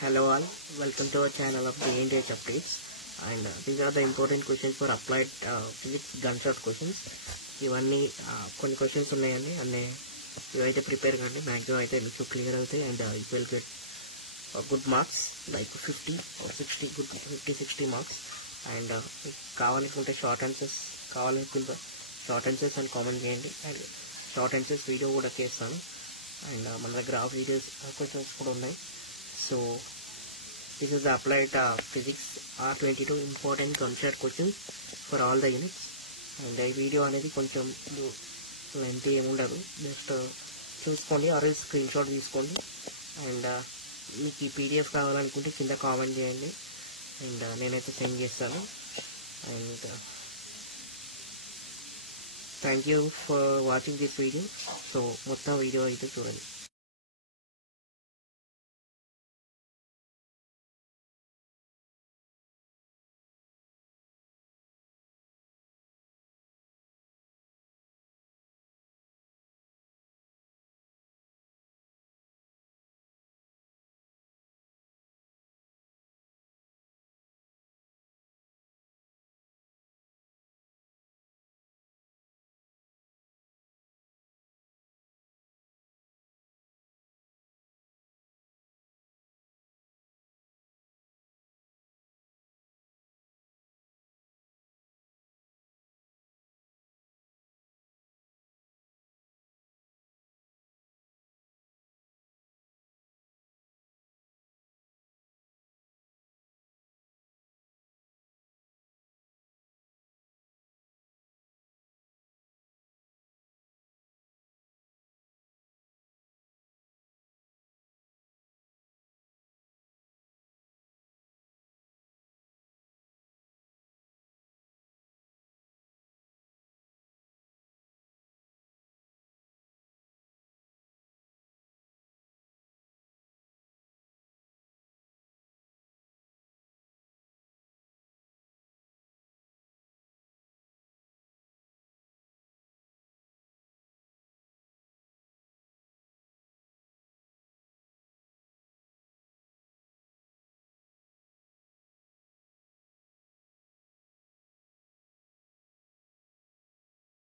Hello all, welcome to our channel of DNDH updates. And these are the important questions for applied physics gunshot questions. ఇవన్నీ కొన్ని క్వశ్చన్స్ ఉన్నాయండి అన్నీ ఇవైతే ప్రిపేర్ కండి మ్యాక్సిమం అయితే మీకు క్లియర్ అవుతాయి and you will get good marks like 50 or 60 గుడ్ 50-60 మార్క్స్. అండ్ కావాలనుకుంటే షార్ట్ ఆన్సర్స్ షార్ట్ ఆన్సర్స్ అని కామెంట్ చేయండి. అండ్ షార్ట్ ఆన్సర్స్ వీడియో కూడా చేస్తాను. అండ్ మన దగ్గర ఆ వీడియోస్ క్వశ్చన్స్ కూడా ఉన్నాయి. So this is the applied physics R22 important concept questions for all the units. And ఈ వీడియో అనేది కొంచెం లెంత్ ఏముండదు, జస్ట్ చూసుకోండి ఆర్ స్క్రీన్ షాట్ తీసుకోండి. అండ్ మీకు ఈ పీడిఎఫ్ కావాలనుకుంటే కింద కామెంట్ చేయండి అండ్ నేనైతే సెండ్ చేస్తాను. And thank you for watching this video. So మొత్తం వీడియో అయితే చూడండి.